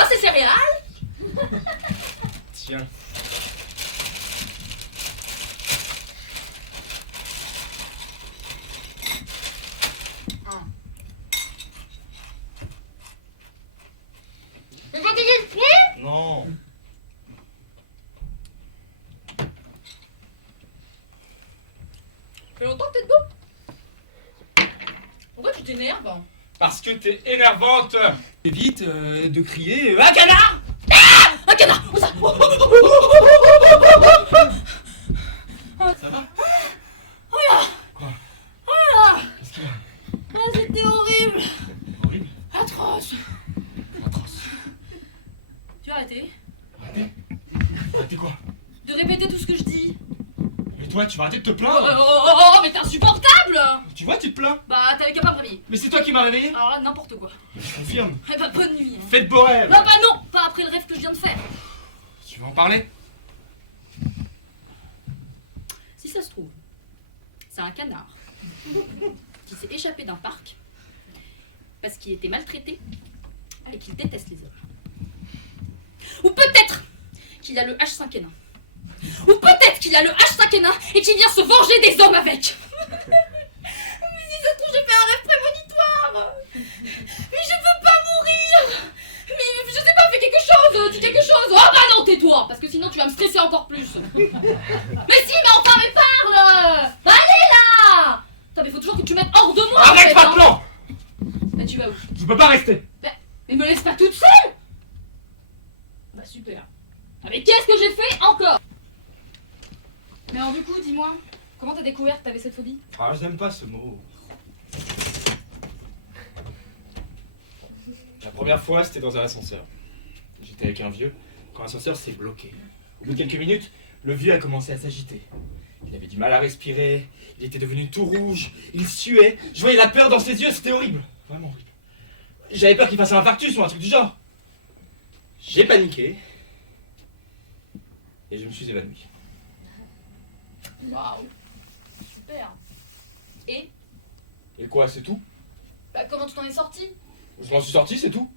pas ces céréales? Tiens. Mais faut payer le prix? Non. Ça fait longtemps que t'es debout? Pourquoi tu t'énerves? Parce que t'es énervante. Évite de crier un canard. Un canard! Où ça? Ça va? Oh là! Quoi? Oh là! Qu'est-ce qu'il y a? Ah, c'était horrible! Horrible. Atroce! Atroce. Tu as arrêté? Arrêtez quoi? De répéter tout ce que je dis? Mais toi, tu vas arrêter de te Oh, plaindre. mais t'es insupportable! Tu vois, tu te plains. Bah, t'avais qu'à pas me réveiller. Mais c'est toi qui m'as réveillé. Alors là, n'importe quoi. Je confirme. Eh bah, bonne nuit. Hein. Fais de beaux rêves. Bah, non! Pas après le rêve que je viens de faire. Tu veux en parler? Si ça se trouve, c'est un canard qui s'est échappé d'un parc parce qu'il était maltraité et qu'il déteste les hommes. Ou peut-être qu'il a le H5N1. Ou peut-être qu'il a le H5N1 et qu'il vient se venger des hommes avec. Mais si ça se trouve, j'ai fait un rêve prémonitoire. Mais je veux pas mourir. Mais je sais pas, fais quelque chose, dis quelque chose. Oh bah non, tais-toi, parce que sinon tu vas me stresser encore plus. Mais si, mais enfin, mais parle. Allez là. Putain, mais faut toujours que tu mettes hors de moi. en Arrête fait, pas hein. de plan. Bah tu vas où? Je peux pas rester. Mais me laisse pas toute seule. Bah super. Ah mais qu'est-ce que j'ai fait encore? Mais alors du coup, dis-moi, comment t'as découvert que t'avais cette phobie? Ah, j'aime pas ce mot. La première fois, c'était dans un ascenseur. J'étais avec un vieux, quand l'ascenseur s'est bloqué. Au bout de quelques minutes, le vieux a commencé à s'agiter. Il avait du mal à respirer, il était devenu tout rouge, il suait, je voyais la peur dans ses yeux, c'était horrible, vraiment horrible. J'avais peur qu'il fasse un infarctus ou un truc du genre. J'ai paniqué, et je me suis évanoui. Waouh. Super. Et Et quoi, c'est tout? bah, comment tu t'en es sorti? Je m'en suis sorti, c'est tout.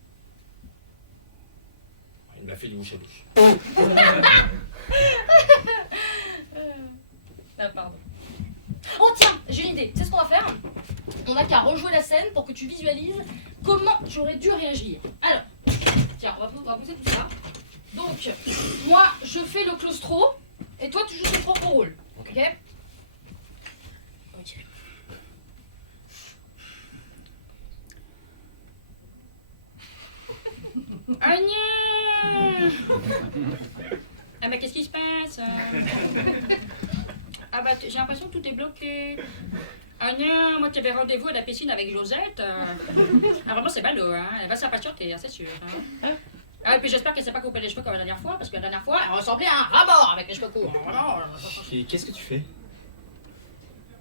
Il m'a fait du bouche à bouche. Ah, pardon. Oh tiens, j'ai une idée. Tu sais ce qu'on va faire? On n'a qu'à rejouer la scène pour que tu visualises comment j'aurais dû réagir. Alors, tiens, on va poser tout ça. Donc, moi, je fais le claustro, et toi, tu joues ton propre rôle. Ok? Ok. Agnès! Ah mais qu'est-ce qui se passe? Ah bah j'ai l'impression que tout est bloqué. Ah non, moi qui avais rendez-vous à la piscine avec Josette. Ah vraiment c'est ballot, hein. Elle va s'impatienter, hein, c'est sûr. Hein. Ah et puis j'espère qu'elle s'est pas coupé les cheveux comme la dernière fois, parce que la dernière fois elle ressemblait à un rat mort avec les cheveux courts. Vraiment. Et qu'est-ce que tu fais?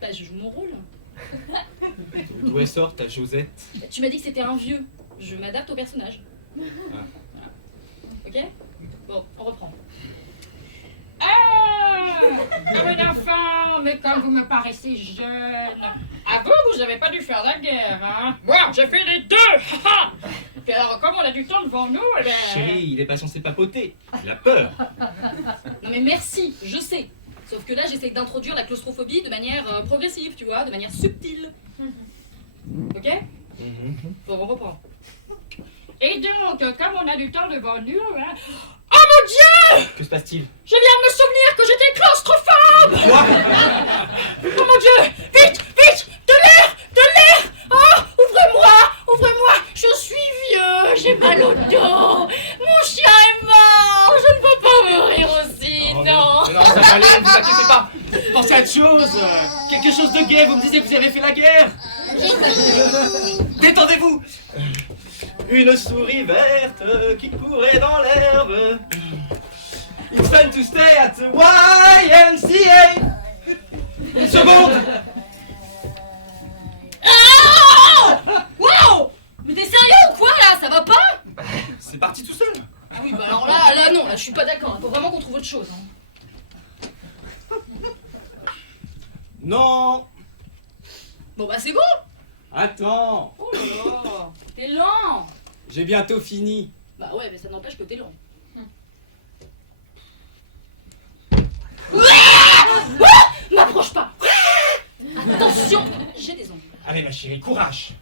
Bah je joue mon rôle. D'où elle sort ta Josette? Tu m'as dit que c'était un vieux. Je m'adapte au personnage. Ah. Ok? Bon, on reprend. Ah mais enfant, mais comme vous me paraissez jeune. À vous n'avez pas dû faire la guerre, hein? Moi, j'ai fait les deux! Puis alors, comme on a du temps devant nous, eh ben... Chérie, il est pas censé papoter. Il a peur. Non mais merci, je sais. Sauf que là, j'essaie d'introduire la claustrophobie de manière progressive, tu vois, de manière subtile. Ok? Bon, on reprend. Et donc, comme on a du temps devant nous, hein... Oh mon Dieu! Que se passe-t-il? Je viens de me souvenir que j'étais claustrophobe! Quoi? Oh mon Dieu! Vite! Vite! De l'air! De l'air! Oh! Ouvrez-moi! Ouvrez-moi! Je suis vieux! J'ai mal au dos! Mon chien est mort! Je ne peux pas mourir aussi! Oh, non! mais non, ça va aller, ne vous inquiétez pas. Pensez à autre chose. Quelque chose de gai, vous me disiez que vous avez fait la guerre. Détendez-vous. Une souris verte qui courait dans l'herbe. It's fun to stay at the YMCA. Une seconde. Ah! Wow! Mais t'es sérieux ou quoi là? Ça va pas? C'est parti tout seul. Ah oui, bah alors là non, là je suis pas d'accord. Faut vraiment qu'on trouve autre chose. Hein. Non. Bon bah c'est bon! Attends. Oh là là! T'es lent! J'ai bientôt fini. Bah ouais, mais ça n'empêche que t'es lent. M'approche pas. Attention, j'ai des ongles. Allez, ma chérie, courage.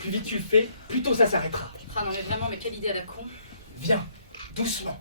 Plus vite tu le fais, plus tôt ça s'arrêtera. Ah non mais vraiment, mais quelle idée à la con. Viens, doucement.